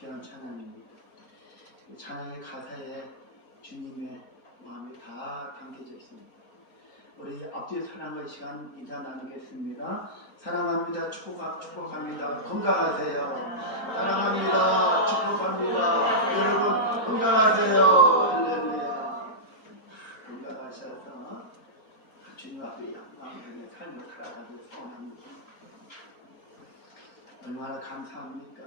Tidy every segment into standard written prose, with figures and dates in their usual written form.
귀한 찬양입니다. 찬양의 가사에 주님의 마음이 다 담겨져 있습니다. 우리 앞뒤에 사랑의 시간 인사 나누겠습니다. 사랑합니다. 축복합니다. 건강하세요. 사랑합니다. 축복합니다. 여러분 건강하세요. 할렐루야. 건강하셔서 주님 앞에 영광의 삶을 살아가길 소원합니다. 얼마나 감사합니까?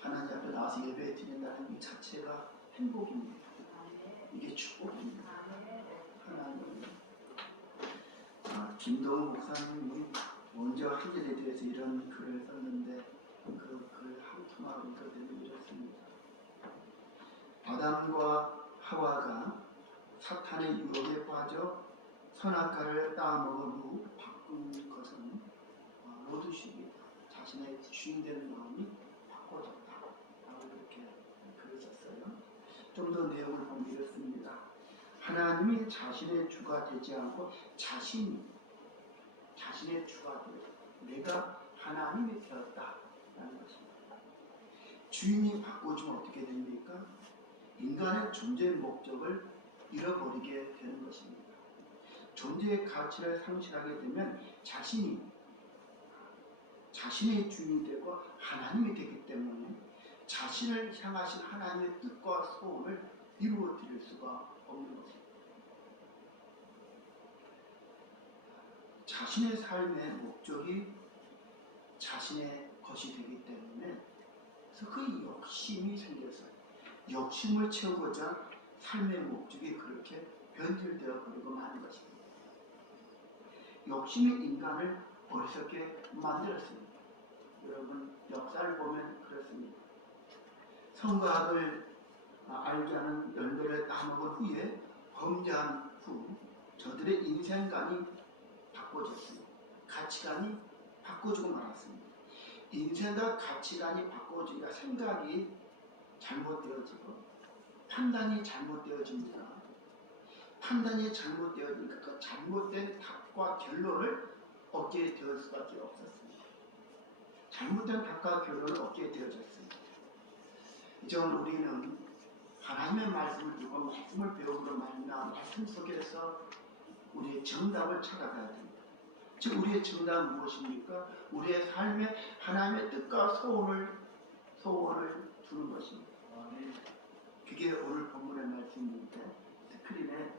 하나님 앞에 나와서 예배 드린다는 이 자체가 행복입니다. 이게 축복입니다. 하나님, 김동우 목사님이 먼저 한일에 대해서 이런 글을 썼는데 그 글 한 토막을 읽어드리면 이렇습니다. 아담과 하와가 사탄의 유혹에 빠져 선악과를 따먹은 후 바꾼 것은 로드십이다. 자신의 주인되는 마음이 바꿔졌다. 라고 이렇게 글을 썼어요. 좀 더 내용을 보면 이렇습니다. 하나님이 자신의 주가 되지 않고 자신의 주가 되어 내가 하나님이 되었다라는 것입니다. 주인이 바꿔주면 어떻게 됩니까? 인간의 존재의 목적을 잃어버리게 되는 것입니다. 존재의 가치를 상실하게 되면 자신의 주인이 되고 하나님이 되기 때문에 자신을 향하신 하나님의 뜻과 소원을 이루어 드릴 수가 없는 것입니다. 자신의 삶의 목적이 자신의 것이 되기 때문에 그래서 그 욕심이 생겼어요. 욕심을 채우고자 삶의 목적이 그렇게 변질되어 버리고 마는 것입니다. 욕심이 인간을 어리석게 만들었습니다. 여러분 역사를 보면 그렇습니다. 성곽을 알지 않은 열매를 따먹은 후에 범죄한 후 저들의 인생관이 바꿔졌습니다. 가치관이 바꿔지고 말았습니다. 인생과 가치관이 바꿔지니까 생각이 잘못되어지고 판단이 잘못되어집니다. 판단이 잘못되어지니까 그 잘못된 답과 결론을 얻게 될 수밖에 없었습니다. 잘못된 답과 결론을 얻게 되어졌습니다. 이제 우리는 하나님의 말씀을 듣고 말씀을 배우므로 말미암아 말씀 속에서 우리의 정답을 찾아가야 됩니다. 즉 우리의 정답은 무엇입니까? 우리의 삶에 하나님의 뜻과 소원을 두는 것입니다. 그게 오늘 본문의 말씀인데 스크린에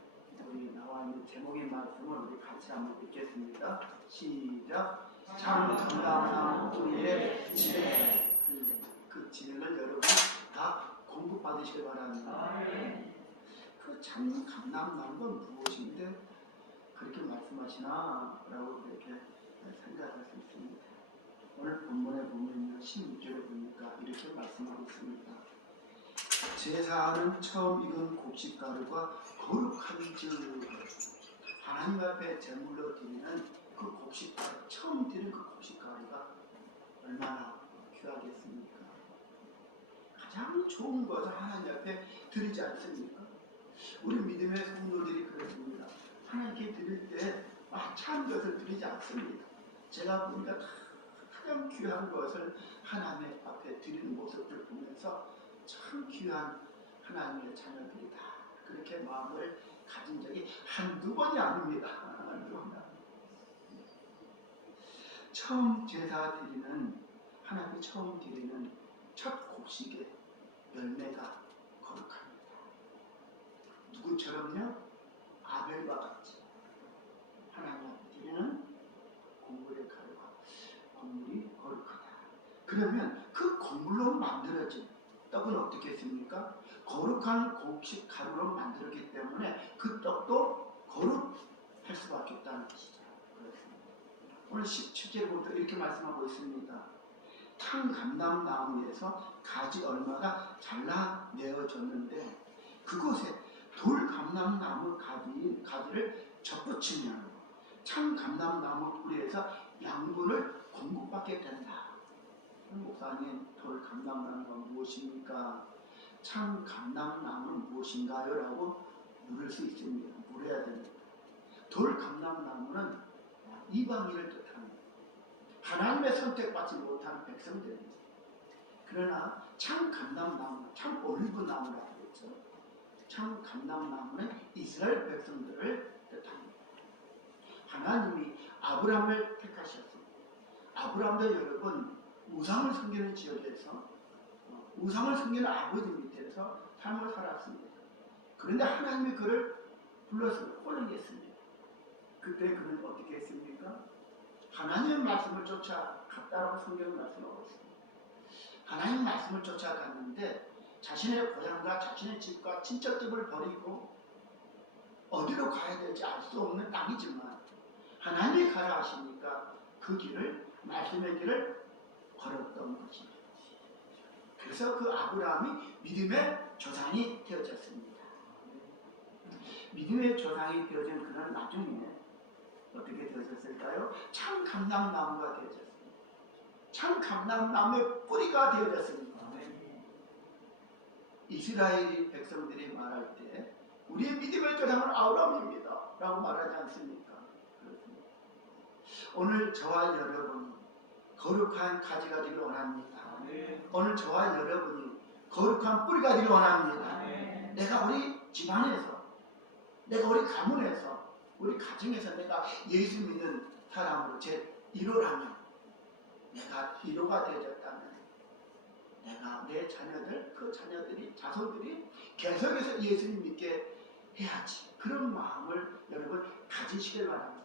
우리 나와 있는 제목의 말씀을 우리 같이 한번 읽겠습니다. 시작. 참 정당한 우리의 진행. 그 진행을 여러분 다 공부받으시길 바랍니다. 그 참 감남난 건 무엇인데 그렇게 말씀하시나? 라고 그렇게 생각할 수 있습니다. 오늘 본문에 보면 16절에 보니까 이렇게 말씀하고 있습니다. 제사하는 처음 익은 곡식가루가 거룩한 즉 하나님 앞에 제물로 드리는 그 곡식가루, 처음 드린 그 곡식가루가 얼마나 귀하겠습니까? 가장 좋은 것을 하나님 앞에 드리지 않습니까? 우리 믿음의 성도들이 그렇습니다. 하나님께 드릴 때 참 것을 드리지 않습니다. 제가 보니까 가장 귀한 것을 하나님 앞에 드리는 모습을 보면서 참 귀한 하나님의 자녀들이다. 그렇게 마음을 가진 적이 한두 번이 아닙니다. 처음 제사 드리는 하나님이 처음 드리는 첫 곡식의 열매가 거룩합니다. 누구처럼요? 아벨과 같이 하나님 앞에 드리는 곡물의 가루가 곡물이 거룩하다. 그러면 그 곡물로 만들어진 떡은 어떻게 했습니까? 거룩한 곡식 가루로 만들었기 때문에 그 떡도 거룩할 수밖에 없다는 것이죠. 그렇습니다. 오늘 17절부터 이렇게 말씀하고 있습니다. 탕 감람나무에서 가지 얼마가 잘라내어졌는데 그곳에 돌 감람나무 가지를 접붙이면 참 감람나무 뿌리에서 양분을 공급받게 된다. 목사님, 돌 감람나무가 무엇입니까? 참 감람나무는 무엇인가요? 라고 물을 수 있습니다. 물어야 됩니다. 돌 감람나무는 이방인을 뜻합니다. 하나님의 선택받지 못한 백성들입니다. 그러나 참 감람나무, 참 올리브나무라고 했죠. 참 감람나무는 이스라엘 백성들을 뜻합니다. 하나님이 아브라함을 택하셨습니다. 아브라함도 여러분 우상을 섬기는 지역에서 우상을 섬기는 아버지 밑에서 삶을 살았습니다. 그런데 하나님이 그를 불러서 호령했습니다. 그때 그는 어떻게 했습니까? 하나님의 말씀을 쫓아갔다라고 성경은 말씀하고 있습니다. 하나님 말씀을 쫓아갔는데 자신의 고향과 자신의 집과 친척집을 버리고 어디로 가야 될지 알 수 없는 땅이지만 하나님이 가라 하시니까 그 길을, 말씀의 길을 걸었던 것입니다. 그래서 그 아브라함이 믿음의 조상이 되어졌습니다. 믿음의 조상이 되어진 그는 나중에 어떻게 되어졌을까요? 참 감람나무가 되어졌습니다. 참 감람나무의 뿌리가 되어졌습니다. 이스라엘 백성들이 말할 때 우리의 믿음의 조상은 아브라함입니다 라고 말하지 않습니까? 그렇습니다. 오늘 저와 여러분이 거룩한 가지가 되길 원합니다. 오늘 저와 여러분이 거룩한 뿌리가 되길 원합니다. 내가 우리 집안에서, 내가 우리 가문에서, 우리 가정에서 내가 예수 믿는 사람으로 제 1호라면, 내가 1호가 되어졌다면 내가 내 자녀들, 그 자녀들이, 자손들이 계속해서 예수님 믿게 해야지. 그런 마음을 여러분 가지시길 바랍니다.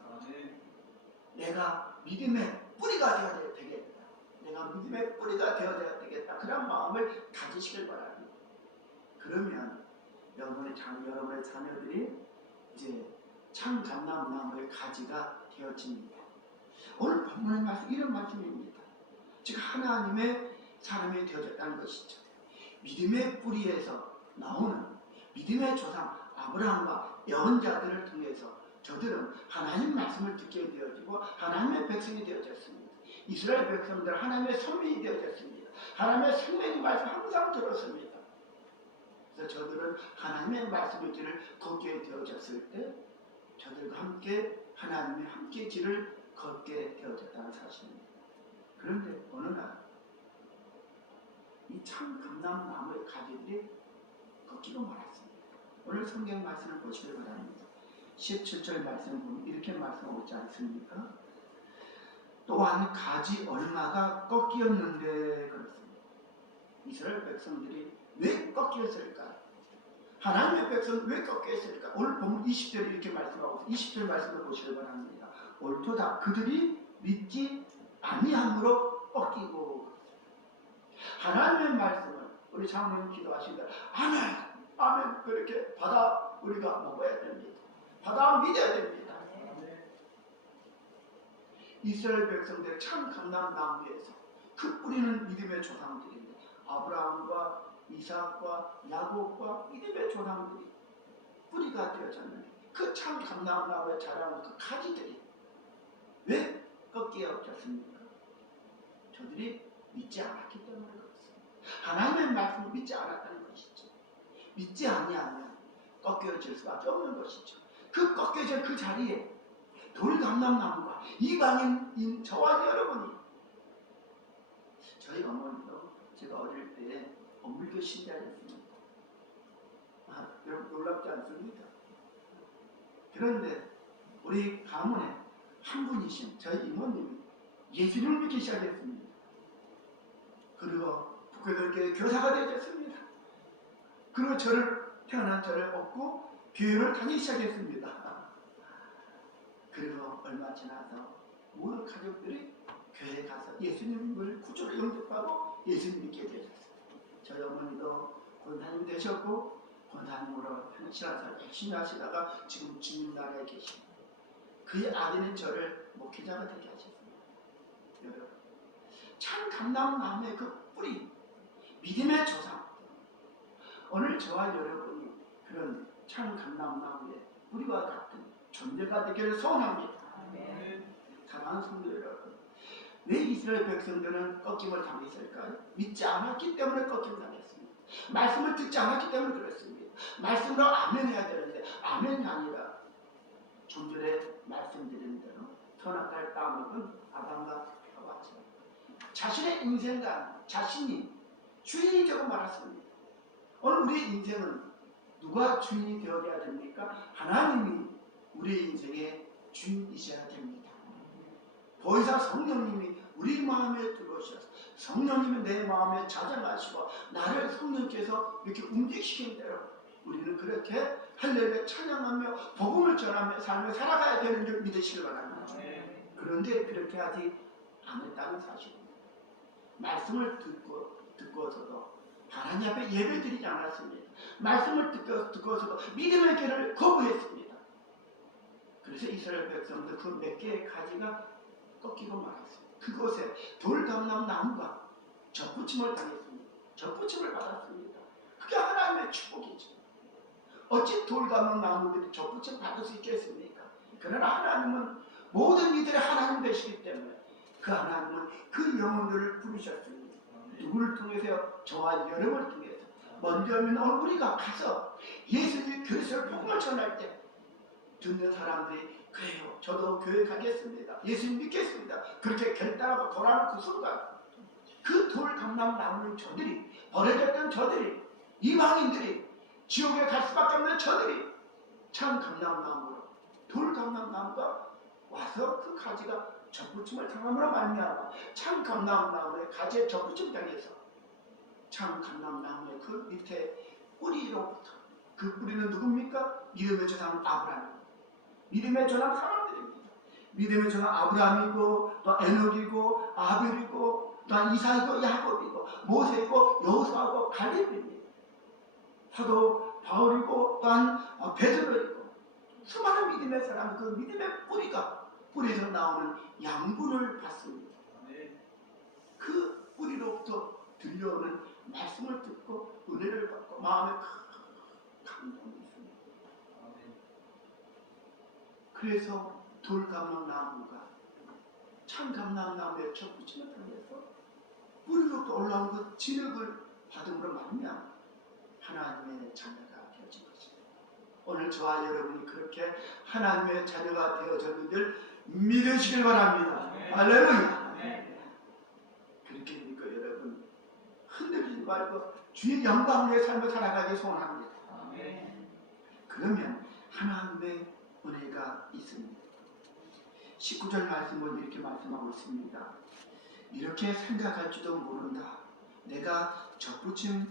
내가 믿음의 뿌리가 되어야 되겠다. 내가 믿음의 뿌리가 되어야 되겠다. 그런 마음을 가지시길 바랍니다. 그러면 여러분의 자녀들이 이제 참 감람나무의 가지가 되어집니다. 오늘 본문의 말씀, 이런 말씀입니다. 즉 하나님의 사람이 되어졌다는 것이죠. 믿음의 뿌리에서 나오는 믿음의 조상 아브라함과 예언자들을 통해서 저들은 하나님 말씀을 듣게 되어지고 하나님의 백성이 되어졌습니다. 이스라엘 백성들 하나님의 선민이 되어졌습니다. 하나님의 생명의 말씀 항상 들었습니다. 그래서 저들은 하나님의 말씀의 길을 걷게 되어졌을 때 저들과 함께 하나님의 함께 길을 걷게 되어졌다는 사실입니다. 그런데 어느 날 이 참 감람나무의 가지들이 꺾이고 말았습니다. 오늘 성경 말씀을 보시길 바랍니다. 17절 말씀 보면 이렇게 말씀하고 있지 않습니까? 또한 가지 얼마가 꺾였는데 그렇습니다. 이스라엘 백성들이 왜 꺾였을까? 하나님의 백성은 왜 꺾였을까? 오늘 보면 20절에 이렇게 말씀하고 20절 말씀을 보시길 바랍니다. 옳도다 그들이 믿지 아니함으로 꺾이고. 하나님의 말씀을 우리 장로님 기도하시다 아멘 아멘 그렇게 받아 우리가 먹어야 됩니다. 받아 믿어야 됩니다. 이스라엘 백성들 참 감람나무에서 그 뿌리는 믿음의 조상들인데 아브라함과 이삭과 야곱과 믿음의 조상들이 뿌리가 되어졌는데 그 참 감람나무에 자라는 그 가지들이 왜 꺾여졌습니까? 저들이 믿지 않았기 때문에 그렇습니다. 하나님의 말씀을 믿지 않았다는 것이죠. 믿지 아니하면 꺾여질 수밖에 없는 것이죠. 그 꺾여질 그 자리에 돌감람나무가 이방인인 저와 여러분이, 저희 어머니도 제가 어릴 때 엄물교 신자였습니다. 여러분 놀랍지 않습니까? 그런데 우리 가문에 한 분이신 저희 이모님이 예수님을 믿기 시작했습니다. 그리고 북교동교회 교사가 되었습니다. 그리고 태어난 저를 얻고 교회를 다니기 시작했습니다. 그리고 얼마 지나서 모든 가족들이 교회에 가서 예수님을 구주로 영접하고 예수님 믿게 되었습니다. 저희 어머니도 권사님 되셨고 권사님으로 신앙생활 열심히 하시다가 지금 주님 나라에 계십니다. 그의 아들인 저를 목회자가 되게 하셨습니다. 여러분 참 감람나무의 그 뿌리 믿음의 조상 오늘 저와 여러분이 그런 참 감람나무의 뿌리와 같은 존재가 되기를 소원합니다. 사랑하는 성도 여러분, 왜 이스라엘 백성들은 꺾임을 당했을까요? 믿지 않았기 때문에 꺾임을 당했습니다. 말씀을 듣지 않았기 때문에 그렇습니다. 말씀으로 아멘 해야 되는데 아멘이 아니라 좀 전에 말씀드린 대로 선악과를 따먹은 아담과 하와처럼 자신의 인생관, 자신이 주인이 되고 말았습니다. 오늘 우리 인생은 누가 주인이 되어야 됩니까? 하나님이 우리 인생의 주인이셔야 됩니다. 더 이상 성령님이 우리 마음에 들어오셔서 성령님이 내 마음에 자정하시고 나를 성령께서 이렇게 움직이시는 대로 우리는 그렇게 할렐루야 찬양하며 복음을 전하며 삶을 살아가야 되는 줄 믿으시길 바랍니다. 그런데 그렇게 하지 않았다는 사실입니다. 말씀을 듣고서도 하나님 앞에 예배드리지 않았습니다. 말씀을 듣고서도 믿음의 길을 거부했습니다. 그래서 이스라엘 백성들 그 몇 개의 가지가 꺾이고 말았습니다. 그곳에 돌감람 나무가 접붙임을 당했습니다. 접붙임을 받았습니다. 그게 하나님의 축복이죠. 어찌 돌감람 나무들이 접붙임 받을 수 있겠습니까? 그러나 하나님은 모든 이들의 하나님 되시기 때문에 그 하나님은 그 영혼들을 부르셨습니다. 누구를 통해서요? 저와 여러분을 통해서. 먼저는 우리가 가서 예수님 그리스도의 복음을 전할 때 듣는 사람들이 그래요, 저도 교회 가겠습니다, 예수님 믿겠습니다, 그렇게 결단하고 돌아오는 그 순간 그 돌감람 나오는 저들이, 버려졌던 저들이, 이방인들이, 지옥에 갈 수밖에 없는 저들이 참 감람나무로, 돌감람나무가 와서 그 가지가 접붙임을 당함으로 말미암아 참 감람나무의 가지에 접붙임 당해서 참 감람나무의 그 밑에 뿌리로부터, 그 뿌리는 누굽니까? 믿음의 조상 아브라함입니다. 믿음의 조상 사람들입니다. 믿음의 조상 아브라함이고 또 에녹이고 아벨이고 또 이삭이고 야곱이고 모세이고 여호수아고 갈렙입니다. 사도 바울이고 또한 베드로이고 수많은 믿음의 사람, 그 믿음의 뿌리에서 나오는 양분을 받습니다. 그 뿌리로부터 들려오는 말씀을 듣고 은혜를 받고 마음에 감동이 있습니다. 그래서 돌감람 나무가 참 감람 나무에 접붙임을 당해서 뿌리로부터 올라온 그 진흙을 받음으로 말미암아 하나님의 자녀가 되어진 것입니다. 오늘 저와 여러분이 그렇게 하나님의 자녀가 되어졌는지를 믿으시길 바랍니다. 할렐루야. 그렇게 믿고 여러분 흔들리지 말고 주의 영광의 삶을 살아가기 소원합니다. 그러면 하나님의 은혜가 있습니다. 19절 말씀은 이렇게 말씀하고 있습니다. 이렇게 생각할지도 모른다. 내가 접붙일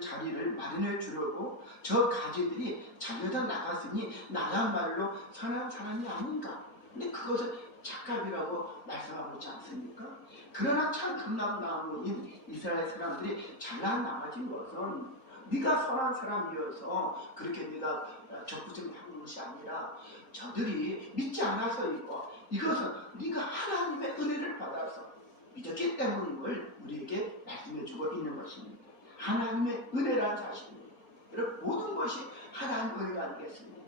자리를 마련해 주려고 저 가지들이 잘려다 나갔으니 나야말로 선한 사람이 아닌가. 근데 그것을 착각이라고 말씀하고 있지 않습니까? 그러나 참 감람나무인 이스라엘 사람들이 잘라나가진 것은 네가 선한 사람이어서 그렇게 네가 접붙임을 한 것이 아니라 저들이 믿지 않아서이고 이것은 네가 하나님의 은혜를 받아서 믿었기 때문임을 우리에게 말씀해주고 있는 것입니다. 하나님의 은혜라는 사실입니다. 여러분 모든 것이 하나님의 은혜가 아니겠습니까?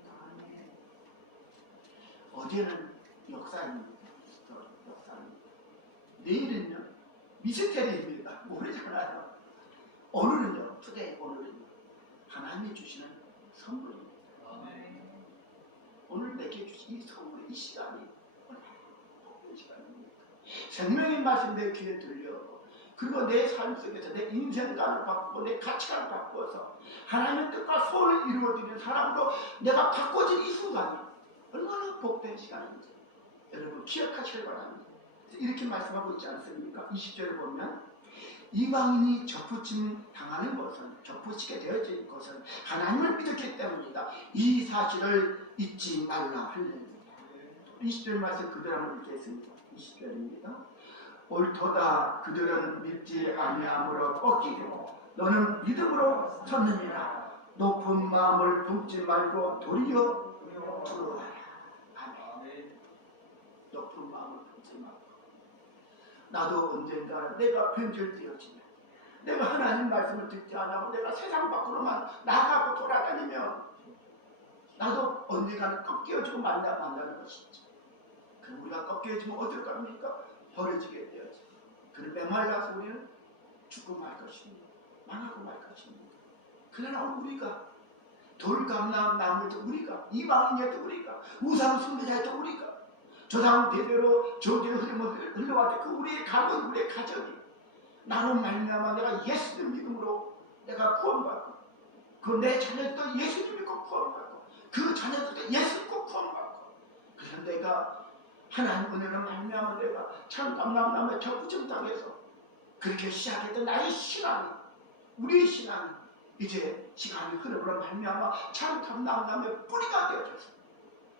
어제는 역사입니다. 역사입니다. 내일은요 미스테리입니다. 모르잖아요. 오늘은요 투데이, 오늘은요 하나님이 주시는 선물입니다. 오늘 내게 주신 이 선물, 이 시간이 얼마나 복된 시간입니까? 생명의 말씀 내 귀에 들려 그리고 내 삶 속에서 내 인생관을 바꾸고 내 가치관을 바꾸어서 하나님의 뜻과 소원을 이루어지는 사람으로 내가 바꿔진 이 순간이 얼마나 복된 시간인지 여러분 기억하시길 바랍니다. 이렇게 말씀하고 있지 않습니까? 20절을 보면 이방인이 접붙임 당하는 것은, 접붙이게 되어진 것은 하나님을 믿었기 때문이다. 이 사실을 잊지 말라. 할렐루야. 20절 말씀 그대로 한번 읽겠습니다. 20절입니다. 옳도다. 그들은 믿지 아니함으로 꺾이고 너는 믿음으로 섰느니라. 높은 마음을 품지 말고 도리어 두려워하라. 아멘. 높은 마음을 품지 말고. 나도 언젠가 내가 변절되어지면, 내가 하나님 말씀을 듣지 않고 내가 세상 밖으로만 나가고 돌아다니면 나도 언젠가는 꺾여지고 만다는 것이죠. 그럼 우리가 꺾여지면 어떨 겁니까? 버려지게 되어지. 그럼 메말라서 우리는 죽고 말 것입니다. 망하고 말 것입니다. 그러나 우리가 돌감람 나무도 우리가, 이방인이었던 우리가, 우상 숭배자였던 우리가, 조상 대대로 저기로 흘러왔던 그 우리의 가문, 우리의 가정이 나로 말미암아 내가 예수를 믿음으로 내가 구원받고 그 내 자녀도 예수를 믿고 구원받고 그 자녀들도 예수 믿고 구원받고 그래서 내가 하나님 은혜로 말미암아 내가 참 감람남의 적부증 당해서 그렇게 시작했던 나의 신앙이 우리의 신앙이 이제 시간이 흐름으로 말미암아 참 감람남의 뿌리가 되어졌어.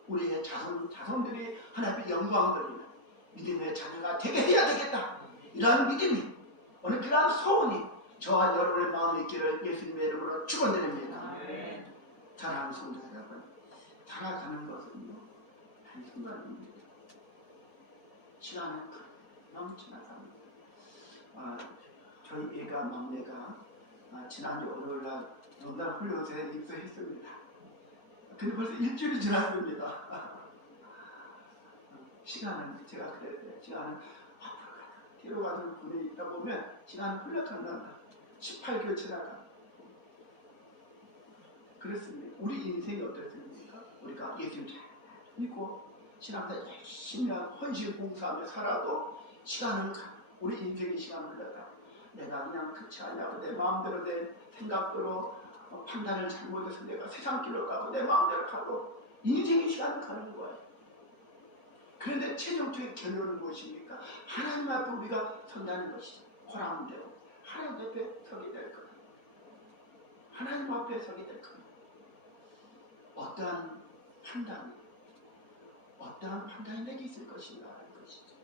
우리의 자손들이 하나님의 영광을 돌리는 믿음의 자녀가 되게 해야 되겠다. 이러한 믿음이 오늘 그러한 소원이 저와 여러분의 마음에 있기를 예수님의 이름으로 축원드립니다. 사랑하는 성도 여러분, 살아가는 것은요 한순간입니다. 시간은 너무 지나갑니다. 저희 애가 막내가 지난주 월요일날 영단 훈련소에 입소했습니다. 근데 벌써 일주일이 지났습니다. 시간은 제가 그랬어요. 시간은 앞으로 가다 뒤로 가는 분이 있다 보면 시간은 흘러간다. 18개월 지나가. 그렇습니다. 우리 인생이 어떻습니까? 우리가 예수님 잘 믿고 신앙생활 열심히 헌신 봉사하며 살아도 시간은 가. 우리 인생의 시간은 흘러가. 내가 그냥 그렇지 않냐고 내 마음대로 내 생각대로 판단을 잘못해서 내가 세상 길로 가고 내 마음대로 가고 인생의 시간은 가는 거예요. 그런데 최종적인 결론은 무엇입니까? 하나님 앞에 우리가 선다는 것이죠. 호랑대로 하나님 앞에 서게 될 겁니다. 하나님 앞에 서게 될 겁니다. 어떠한 판단이 내게 있을 것인가 하는 것이죠.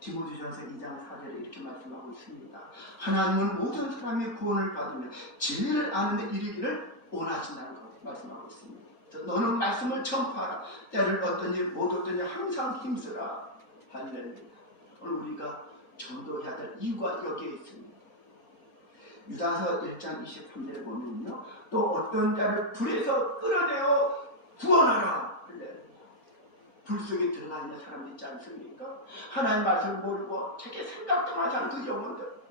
디모데전서 2장 4절에 이렇게 말씀하고 있습니다. 하나님은 모든 사람이 구원을 받으며 진리를 아는 데 이르기를 원하신다는 것 말씀하고 있습니다. 너는 말씀을 전파하라. 때를 얻든지 못 얻든지 항상 힘쓰라. 할렐루야. 오늘 우리가 전도해야 될 이유가 여기에 있습니다. 유다서 1장 23절에 보면요. 또 어떤 자를 불에서 끌어내어 구원하라. 할렐루야. 불 속에 들어가 있는 사람이 있지 않습니까? 하나님 말씀을 모르고 자기 생각도 하지 않은 그 영혼들,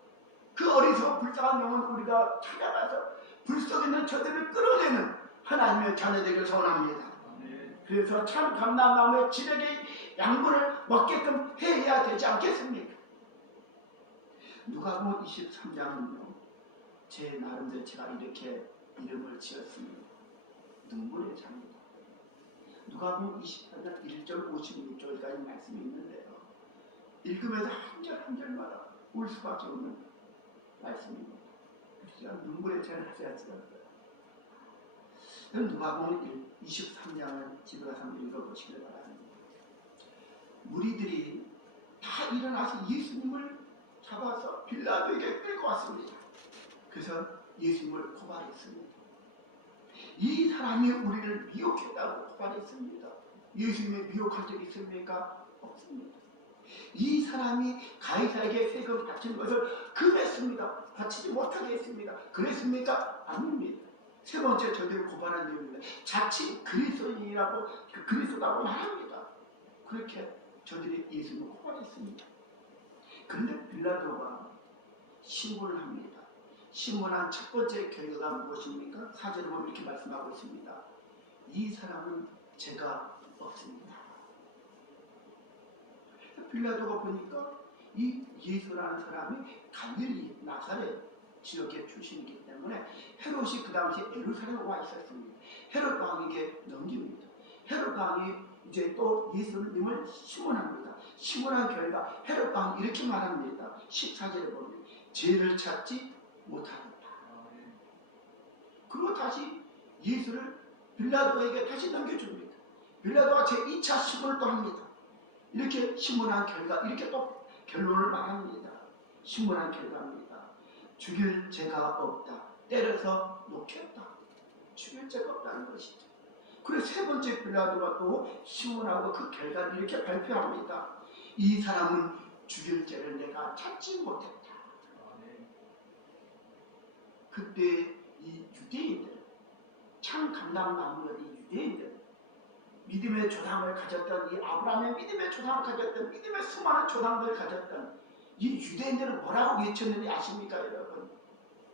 그 어리석은 불쌍한 영혼 우리가 찾아가서 불 속에 있는 저들을 끌어내는 하나님의 자녀 되기를 소원합니다. 그래서 참 감람나무의 진액의 양분을 먹게끔 해야 되지 않겠습니까? 누가복음 23장은요. 제 나름대로 제가 이렇게 이름을 지었습니다. 눈물의 장입니다. 누가복음 24장 1절 56절까지 말씀이 있는데요. 읽으면서 한 절 한 절마다 울 수밖에 없는 말씀입니다. 제가 눈물의 장을 제가 지었어요. 누가복음 23장을 집에 가서 한번 읽어보시길 바랍니다. 무리들이 다 일어나서 예수님을 잡아서 빌라도에게 끌고 왔습니다. 그래서 예수님을 고발했습니다. 이 사람이 우리를 미혹했다고 고발했습니다. 예수님이 미혹한 적이 있습니까? 없습니다. 이 사람이 가이사에게 세금 바친 것을 금했습니다. 바치지 못하게 했습니다. 그랬습니까? 아닙니다. 세 번째 저들을 고발한 내용입니다. 자칫 그리스도인이라고 그리스도라고 말합니다. 그렇게 저들이 예수님을 고발했습니다. 그런데 빌라도가 신고를 합니다. 신문한 첫 번째 결과가 무엇입니까? 4절에 보면 이렇게 말씀하고 있습니다. 이 사람은 죄가 없습니다. 빌라도가 보니까 이 예수라는 사람이 갈릴리 나사렛 지역의 출신이기 때문에 헤롯이 그 당시 예루살렘에 와 있었습니다. 헤롯 왕에게 넘깁니다. 헤롯 왕이 이제 또 예수님을 신문합니다. 신문한 결과 헤롯 왕이 이렇게 말합니다. 14절에 보면 죄를 찾지 못하겠다. 그리고 다시 예수를 빌라도에게 다시 넘겨줍니다. 빌라도가 제2차 신문을 또 합니다. 이렇게 신문한 결과 이렇게 또 결론을 말합니다. 신문한 결과입니다. 죽일 죄가 없다. 때려서 놓겠다. 죽일 죄가 없다는 것이죠. 그래서 세 번째 빌라도가 또 신문하고 그 결과를 이렇게 발표합니다. 이 사람은 죽일 죄를 내가 찾지 못했다. 그때 이 유대인들, 참 감람나무의 이 유대인들, 믿음의 조상을 가졌던 이 아브라함의 믿음의 조상을 가졌던 믿음의 수많은 조상들을 가졌던 이 유대인들은 뭐라고 외쳤는지 아십니까 여러분?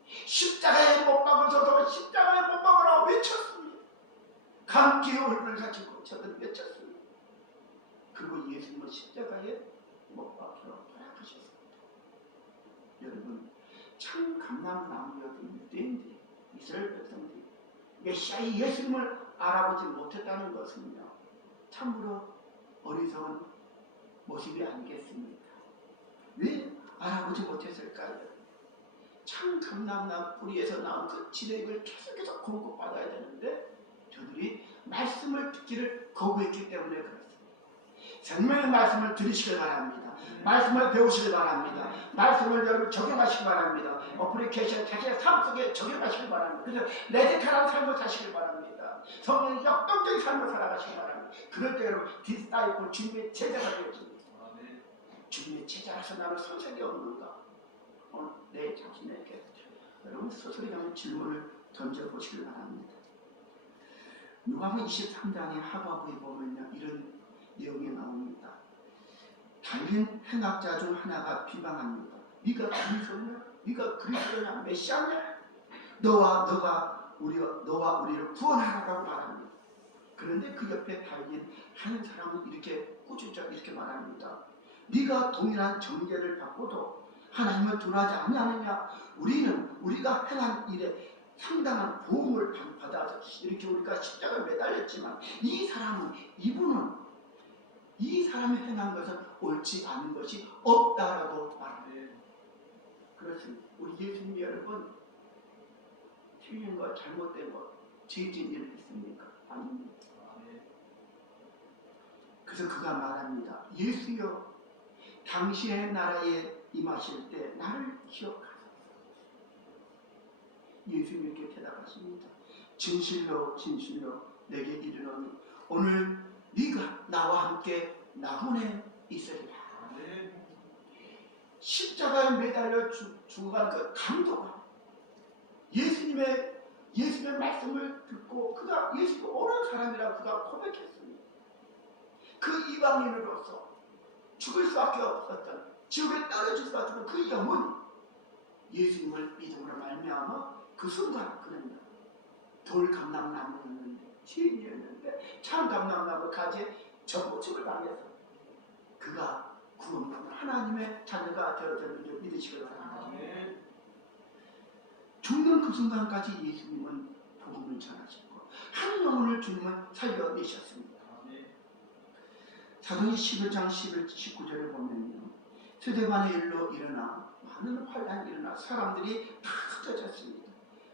십자가에 못 박아서도 십자가에 못 박아라고 외쳤습니다. 감기의 얼굴을 가지고 저들은 외쳤습니다. 그리고 예수님은 십자가에 못 박혀 돌아가셨습니다. 참 감람나무였던 유대인들이, 이스라엘 백성들이 메시아의 예수님을 알아보지 못했다는 것은요, 참으로 어리석은 모습이 아니겠습니까? 왜 알아보지 못했을까요? 참 감람나무 뿌리에서 나온 그 진액을 계속해서 공급받아야 되는데 저들이 말씀을 듣기를 거부했기 때문에 그렇습니다. 생명의 말씀을 들으시길 바랍니다. 말씀을 배우시길 바랍니다. 말씀을 여러분 적용하시기 바랍니다. 어플리케이션 자신의 삶 속에 적용하시길 바랍니다. 그래서 레디칼한 삶을 사시길 바랍니다. 성령의 역동적인 삶을 살아가시기 바랍니다. 그럴 때 여러분 디스타이플 주님의 제자가 되어집니다. 주님의 제자라서 나는 선생이 없는가? 오늘 내 자신에게 여러분 스스로 한번 질문을 던져보시길 바랍니다. 누가복음 23장의 하박국에 보면요, 이런 내용이 나옵니다. 다른 행악자 중 하나가 비방합니다. 네가 그리스도냐? 네가 그리스도냐? 메시아냐? 너와 우리를 구원하라고 말합니다. 그런데 그 옆에 달린 한 사람은 이렇게 꾸짖어 이렇게 말합니다. 네가 동일한 정죄를 받고도 하나님을 두려워하지 아니하느냐? 우리가 행한 일에 상당한 보험을 받아서 이렇게 우리가 십자가에 매달렸지만 이 사람이 행한 것은 옳지 않은 것이 없다라고 말합니다. 그렇습니다. 우리 예수님이 여러분 틀린 것, 잘못된 것, 죄진 일을 했습니까? 아닙니다. 그래서 그가 말합니다. 예수여, 당신의 나라에 임하실 때 나를 기억하소서. 예수님이 이렇게 대답하십니다. 진실로 내게 이르노니 오늘 네가 나와 함께 낙원에 있으리라. 십자가에 매달려 죽어간 그 감동감, 예수님의 말씀을 듣고 그가 예수님을 오는 사람이라 그가 고백했습니다. 그 이방인으로서 죽을 수밖에 없었던, 지옥에 떨어질 수밖에 없던 그 영혼이 예수님을 믿음으로 말미암아 그 순간 그는 돌감람나무였는데, 시인이었는데 참 감람나무 가지에 접붙임을 당해서 그가 구원받는 하나님의 자녀가 되어지는 줄 믿으시기 바랍니다. 죽는 그 순간까지 예수님은 복음을 전하셨고 한 영혼을 주님은 살려내셨습니다. 사도행 11장 19절에 보면요, 스데반의 일로 일어나 많은 환란이 일어나 사람들이 다 흩어졌습니다.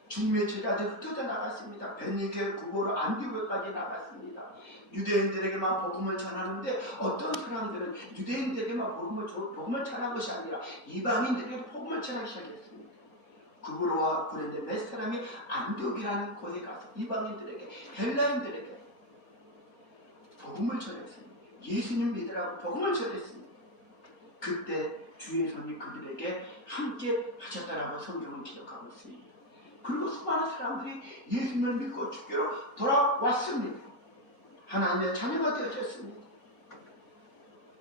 중매 제자들 흩어져 나갔습니다. 베니게 구보로 안디고까지 나갔습니다. 유대인들에게만 복음을 전하는데 어떤 사람들은 유대인들에게만 복음을 전한 것이 아니라 이방인들에게 복음을 전하기 시작했습니다. 구보로와 구레데 몇 사람이 안디옥이라는 곳에 가서 이방인들에게, 헬라인들에게 복음을 전했습니다. 예수님 믿으라고 복음을 전했습니다. 그때 주의 손이 그들에게 함께 하셨다라고 성경은 기록하고 있습니다. 그리고 수많은 사람들이 예수님을 믿고 주께로 돌아왔습니다. 하나님의 자녀가 되어졌습니다.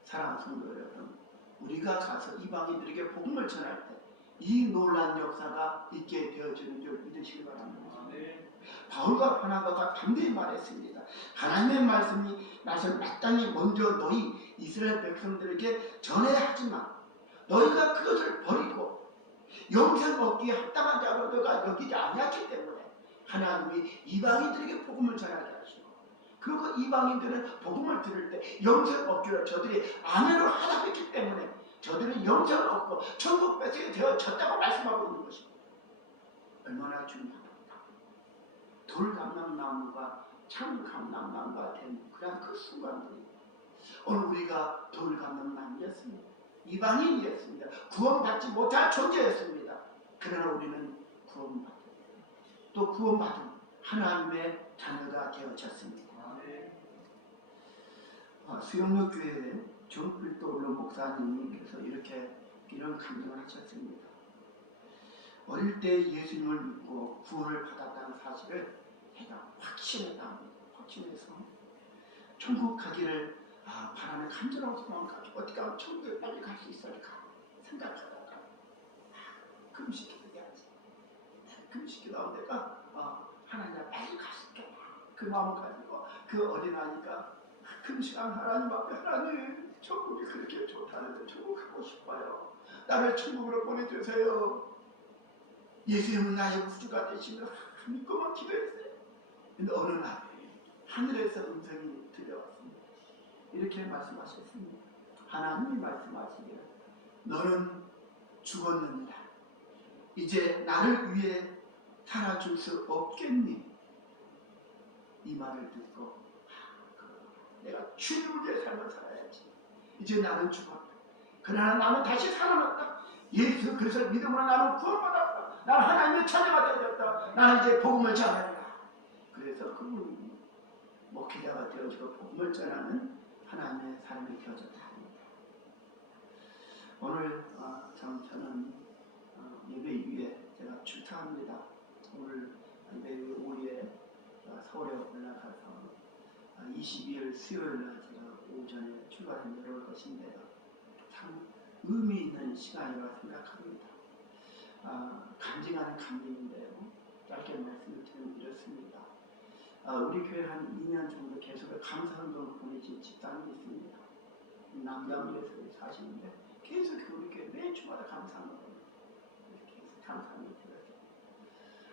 사랑하는 성도 여러분, 우리가 가서 이방인들에게 복음을 전할 때 이 놀라운 역사가 있게 되어지는 줄 믿으시기 바랍니다. 바울과 바나바가 반대히 말했습니다. 하나님의 말씀을 마땅히 먼저 너희 이스라엘 백성들에게 전해야 하지만 너희가 그것을 버리고 영생 얻기에 합당한 자로 너희가 여기지 아니었기 때문에 하나님이 이방인들에게 복음을 전하게 하시고, 그리고 이방인들은 복음을 들을 때 영생 얻기를 저들이 아내로 하답했기 때문에 저들은 영생을 얻고 천국 백성이 되어졌다고 말씀하고 있는 것입니다. 얼마나 중요합니까? 돌감람나무가 참 감람나무가 된 그런 그 순간들이 오늘 우리가 돌감람나무였습니다. 이방인이었습니다. 구원받지 못할 존재였습니다. 그러나 우리는 구원받은 하나님의 자녀가 되어졌습니다. 수영로교회에 정필도 올로 목사님께서 이런 간증을 하셨습니다. 어릴 때 예수님을 믿고 구원을 받았다는 사실을 제가 확신해서 천국 가기를 바라는 간절한 소망을 가지고 어떻게 하면 천국에 빨리 갈 수 있을까 생각하다가 금식기도 해야지. 금식기도 하면 내가 하나님 빨리 갈 수 있겠다. 그 마음을 가지고 그 어린아이가 금식한 하나님 앞에, 하나님 천국이 그렇게 좋다는데 천국 가고 싶어요. 나를 천국으로 보내주세요. 예수님은 나의 구주가 되시며 믿고만 기도했어요. 근데 어느 날 하늘에서 음성이 들려왔습니다. 이렇게 말씀하셨습니다. 하나님이 말씀하시기를 너는 죽었느니라. 이제 나를 위해 살아줄 수 없겠니? 이 말을 듣고 내가 주님을 위해 삶을 살아야지. 이제 나는 죽었다. 그러나 나는 다시 살아났다. 예수 그리스도를 믿음으로 나는 구원받았다. 나는 하나님의 자녀가 되었다. 나는 이제 복음을 전하리라. 그래서 그분이 목회자가 되어지고 복음을 전하는 하나님의 삶이 되어졌다. 오늘 저는 예배 이후에 제가 축하합니다. 오늘 예배 오후에 서울에 올라가서 22일 수요일날 제가 오전에 출발해 내려올 것인데요. 참 의미 있는 시간이라고 생각합니다. 간증하는 감정인데요. 짧게 말씀을 드리면 이렇습니다. 우리 교회 한 2년 정도 계속 감사운동을 보내신 집단이 있습니다. 남자분에서 사시는데 계속 우리 교회 매 주마다 감사운동을 계속 감사함을 드렸어요.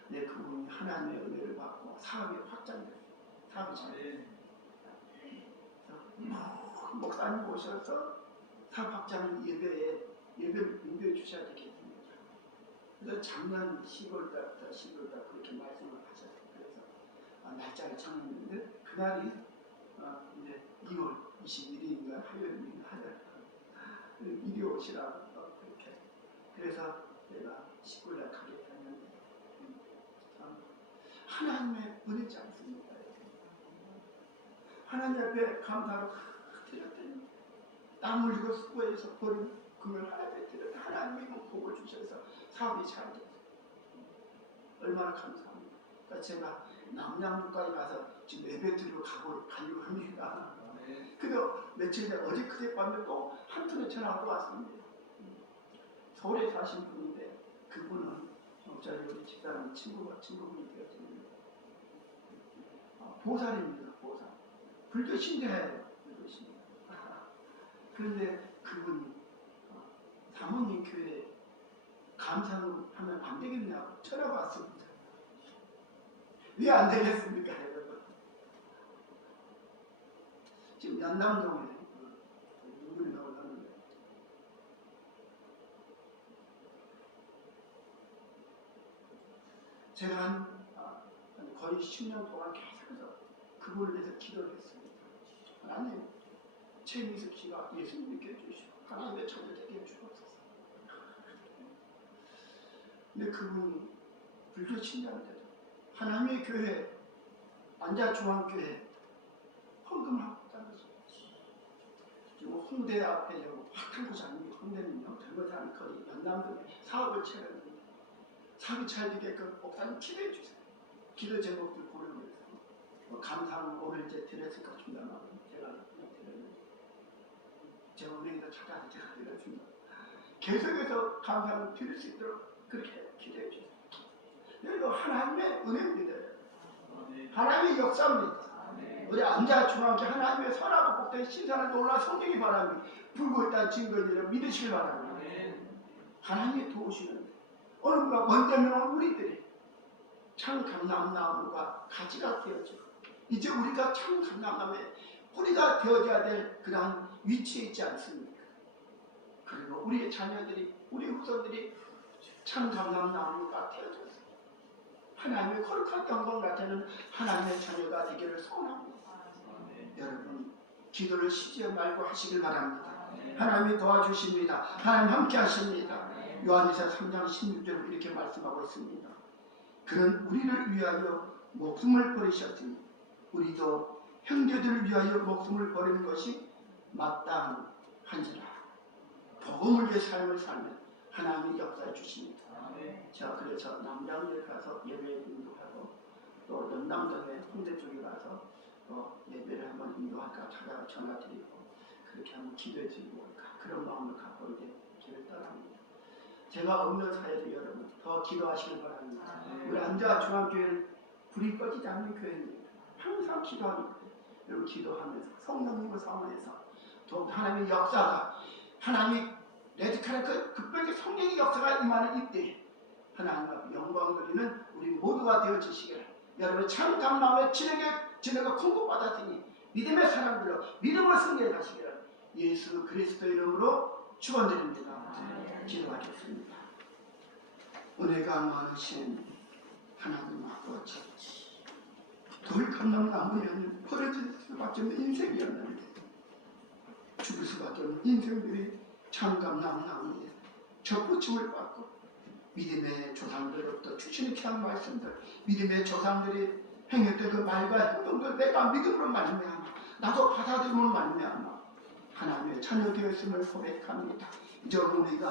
네, 그분이 하나님의 은혜를 받고 사업이 확장됐어요. 사업이 잘 됐어요. 목사님 오셔서 사업 확장을 예배를 인도해 주셔야 되겠습니다. 그래서 작년 10월달부터 11월달 그렇게 말씀을 하셨어요. 그래서 날짜를 정했는데 그날이 이제 2월 21일인가 화요일인가 이리 오시라고 그렇게. 그래서 내가 19일날 가겠다는데 하나님의 은혜지 않습니까? 하나님 앞에 감사로 드렸더니 땀 흘리고 수고해서 버린 금을 하나님께 드렸더니 하나님이 복을 주셔서 사업이 잘 됐어요. 얼마나 감사합니다. 그러니까 제가 남양주까지 가서 지금 예배 드리러 가려고 합니다. 그래서 며칠 전에 어제 그제밤에 또 한 통의 전화가 왔습니다. 서울에 사신 분인데 그분은 우리 집사람 친구분이 되었습니다. 보살입니다. 보살. 불교 신자예요. 불교 신자. 그런데 그분이 사모님 교회 감상하면 안 되겠냐고 전화가 왔습니다. 왜 안 되겠습니까, 여러분? 지금 연남동에 눈물이 나오는데 제가 거의 10년 동안 계속해서 그분을 위해서 기도를 했습니다. 하나님, 제 미숙기가 예수님께 해주시고 하나님의 저를 되게 해주옵소서. 근데 그분이 불교 신자인데도 하나님의 교회, 안자중앙교회 헌금하고 있다면서 지금 홍대 앞에 확탄구장이 홍대는요 젊은 사람이 거의 연남동에 사업을 차렸는데 사업이 잘 되게끔 목사님 기도해 주세요. 기도 제목들 고르면서 감사함을 오늘 이제 드렸을 것 같습니다만 제가 드렸는데 제가 은행에서 찾아서 제가 드렸습니다. 계속해서 감사함을 드릴 수 있도록 그렇게 기도해 주세요. 이거 하나님의 은혜입니다. 하나님의 역사입니다. 우리 안자중앙교 하나님의 선하고 복된 신선한 놀라 성경이 바랍니다. 불고 있다는 증거를 믿으시길 바랍니다. 하나님이 도우시는데 어느 누가 먼저면 우리들이 참 감람나무가 가지가 되어지고 이제 우리가 참 감람나무의 뿌리가 되어져야 될 그러한 위치에 있지 않습니까? 그리고 우리의 자녀들이 우리 후손들이 참 감람나무가 되어졌습니다. 하나님의 거룩한 영광 나타내는 하나님의 자녀가 되기를 소원합니다. 여러분 기도를 쉬지 말고 하시길 바랍니다. 하나님이 도와주십니다. 하나님 함께 하십니다. 요한일서 3장 16절에 이렇게 말씀하고 있습니다. 그는 우리를 위하여 목숨을 버리셨으니 우리도 형제들을 위하여 목숨을 버리는 것이 마땅한지라. 복음을 위해 삶을 살면 하나님이 역사해 주십니다. 제가 그래서 남양주에 가서 예배 인도하고 또 연남동에 홍대 쪽에 가서 또 예배를 한번 인도할까 찾아가 전화드리고 그렇게 한번 기도해 드리고 그런 마음을 갖고 이제 길을 떠납니다. 제가 없는 사이에 여러분 더 기도하시길 바랍니다. 우리 안자중앙교회는 불이 꺼지지 않는 교회입니다. 항상 기도하는 거예요. 여러분 기도하면서 성령님을 사모해서 또 하나님의 역사가 하나님이 레드카라 그 극별하게 성령의 역사가 임하는 이때 하나님 앞에 영광 드리는 우리 모두가 되어지시기를, 여러분 참 감남의 진에게 공급받았으니 믿음의 사람들로 믿음을 승리해 가시기를 예수 그리스도 이름으로 축원드립니다. 기도하겠습니다. 은혜가 많으신 하나님 아버지, 돌 감람나무에는 벌어질 수밖에 없는 인생이었는데 죽을 수밖에 없는 인생들이 참 감람나무에 접붙임을 받고 믿음의 조상들로부터 주시는 귀한 말씀들, 믿음의 조상들이 행했던 그 말과 행동들 내가 믿음으로 말미암아 나도 받아들임으로 말미암아 하나님의 자녀 되었음을 고백합니다. 이제 우리가